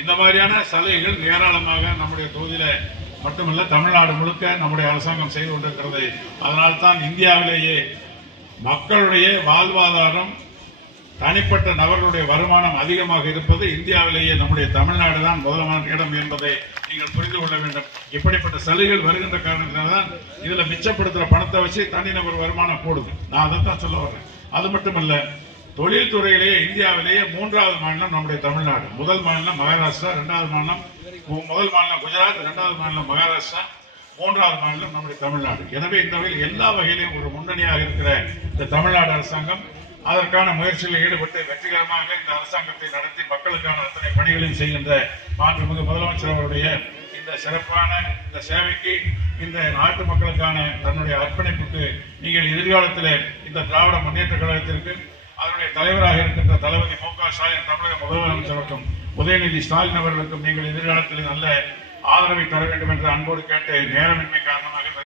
இந்த மாதிரியான சலுகைகள் ஏராளமாக நம்முடைய தொகுதியில மட்டுமல்ல தமிழ்நாடு முழுக்க நம்முடைய அரசாங்கம் செய்து கொண்டிருக்கிறது. அதனால்தான் இந்தியாவிலேயே மக்களுடைய வாழ்வாதாரம், தனிப்பட்ட நபர்களுடைய வருமானம் அதிகமாக இருப்பது இந்தியாவிலேயே நம்முடைய தமிழ்நாடு தான் முதலான இடம் என்பதை நீங்கள் புரிந்து கொள்ள வேண்டும். இப்படிப்பட்ட சலுகைகள் வருகின்ற காரணத்தினால்தான் இதுல மிச்சப்படுத்துற பணத்தை வச்சு தனிநபர் வருமானம் போடுது. நான் அதைத்தான் சொல்ல வர்றேன். அது மட்டுமல்ல, தொழில்துறையிலேயே இந்தியாவிலேயே 3வது மாநிலம் நம்முடைய தமிழ்நாடு. முதல் மாநிலம் மகாராஷ்டிரா, முதல் மாநிலம் குஜராத், 2வது மாநிலம் மகாராஷ்டிரா, 3வது மாநிலம் நம்முடைய தமிழ்நாடு. எனவே இந்த வகையில் எல்லா வகையிலும் ஒரு முன்னணியாக இருக்கிற இந்த தமிழ்நாடு அரசாங்கம் அதற்கான முயற்சியில் ஈடுபட்டு வெற்றிகரமாக இந்த அரசாங்கத்தை நடத்தி மக்களுக்கான அத்தனை பணிகளையும் செய்கின்ற மாண்புமிகு முதலமைச்சர் அவருடைய இந்த சிறப்பான இந்த சேவைக்கு, இந்த நாட்டு மக்களுக்கான தன்னுடைய அர்ப்பணிப்புக்கு நீங்கள் எதிர்காலத்தில் இந்த திராவிட முன்னேற்ற கழகத்திற்கு அதனுடைய தலைவராக இருக்கின்ற தளபதி மு.க. ஸ்டாலின், தமிழக முதலமைச்சருக்கும் உதயநிதி ஸ்டாலின் அவர்களுக்கும் நீங்கள் எதிர்காலத்தில் நல்ல ஆதரவை தர வேண்டும் என்று அன்போடு கேட்டு நேரமின்மை காரணமாக